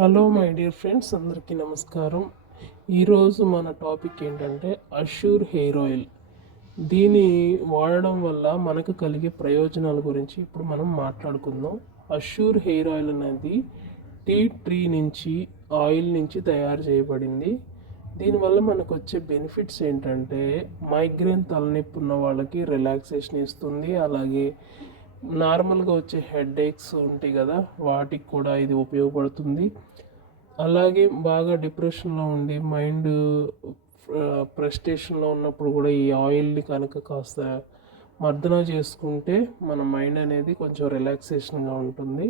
Hello my dear friends, అందరికీ నమస్కారం. ఈరోజు మన టాపిక్ ఏంటంటే అష్యూర్ హెయిర్ ఆయిల్. దీన్ని వాడడం వల్ల మనకు కలిగే ప్రయోజనాల గురించి ఇప్పుడు మనం మాట్లాడుకుందాం. అష్యూర్ హెయిర్ ఆయిల్ అనేది టీ ట్రీ నుంచి ఆయిల్ నుంచి తయారు చేయబడింది. దీనివల్ల మనకు వచ్చే బెనిఫిట్స్ ఏంటంటే మైగ్రేన్ తలనొప్పి ఉన్న వాళ్ళకి రిలాక్సేషన్ ఇస్తుంది. అలాగే నార్మల్గా వచ్చే హెడ్ ఏక్స్ ఉంటాయి కదా, వాటికి కూడా ఇది ఉపయోగపడుతుంది. అలాగే బాగా డిప్రెషన్లో ఉండి మైండ్ ఫ్రస్ట్రేషన్లో ఉన్నప్పుడు కూడా ఈ ఆయిల్ని కనుక కాస్త మర్దన చేసుకుంటే మన మైండ్ అనేది కొంచెం రిలాక్సేషన్గా ఉంటుంది.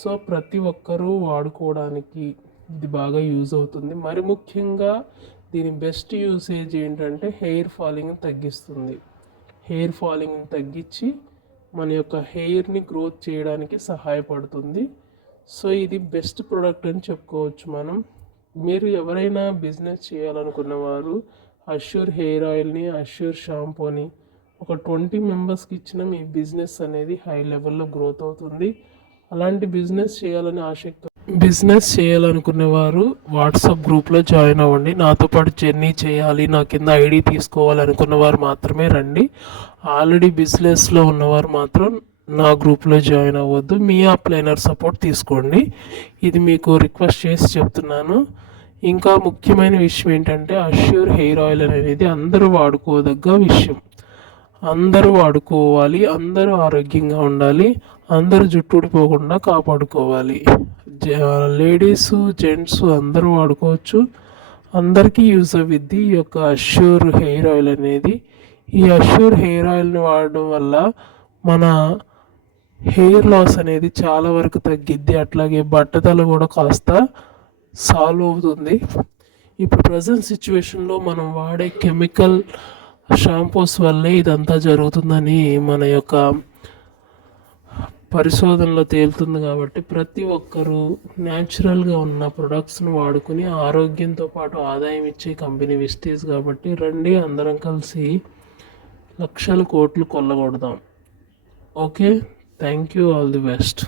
సో ప్రతి ఒక్కరూ వాడుకోవడానికి ఇది బాగా యూజ్ అవుతుంది. మరి ముఖ్యంగా దీని బెస్ట్ యూసేజ్ ఏంటంటే హెయిర్ ఫాలింగ్ తగ్గిస్తుంది. హెయిర్ ఫాలింగ్ తగ్గించి మన యొక్క హెయిర్ని గ్రోత్ చేయడానికి సహాయపడుతుంది. సో ఇది బెస్ట్ ప్రోడక్ట్ అని చెప్పుకోవచ్చు మనం. మీరు ఎవరైనా బిజినెస్ చేయాలనుకున్న వారు అష్యూర్ హెయిర్ ఆయిల్ని, అష్యూర్ షాంపూని ఒక 20 మెంబర్స్కి ఇచ్చిన మీ బిజినెస్ అనేది హై లెవెల్లో గ్రోత్ అవుతుంది. అలాంటి బిజినెస్ చేయాలనుకునే వారు వాట్సాప్ గ్రూప్లో జాయిన్ అవ్వండి. నాతో పాటు జర్నీ చేయాలి, నా కింద ఐడి తీసుకోవాలనుకున్న వారు మాత్రమే రండి. ఆల్రెడీ బిజినెస్లో ఉన్నవారు మాత్రం నా గ్రూప్లో జాయిన్ అవ్వద్దు. మీ అప్లైనర్ సపోర్ట్ తీసుకోండి. ఇది మీకు రిక్వెస్ట్ చేసి చెప్తున్నాను. ఇంకా ముఖ్యమైన విషయం ఏంటంటే అష్యూర్ హెయిర్ ఆయిల్ అనేది అందరూ వాడుకోదగ్గ విషయం. అందరూ వాడుకోవాలి, అందరూ ఆరోగ్యంగా ఉండాలి, అందరూ జుట్టు ఊడిపోకుండా కాపాడుకోవాలి. లేడీస్, జెంట్స్ అందరూ వాడుకోవచ్చు. అందరికీ యూజ్ అవ్విద్ది ఈ యొక్క అష్యూర్ హెయిర్ ఆయిల్ అనేది. ఈ అష్యూర్ హెయిర్ ఆయిల్ని వాడడం వల్ల మన హెయిర్ లాస్ అనేది చాలా వరకు తగ్గిద్ది. అట్లాగే బట్టతల కూడా కాస్త సాల్వ్ అవుతుంది. ఇప్పుడు ప్రజెంట్ సిచ్యువేషన్లో మనం వాడే కెమికల్ షాంపూస్ వల్లే ఇదంతా జరుగుతుందని మన యొక్క పరిశోధనలో తేలుతుంది. కాబట్టి ప్రతి ఒక్కరూ న్యాచురల్గా ఉన్న ప్రొడక్ట్స్ను వాడుకుని ఆరోగ్యంతో పాటు ఆదాయం ఇచ్చే కంపెనీ విస్టీజ్. కాబట్టి రండి, అందరం కలిసి లక్షల కోట్లు కొల్లగొడదాం. Okay, thank you, all the best.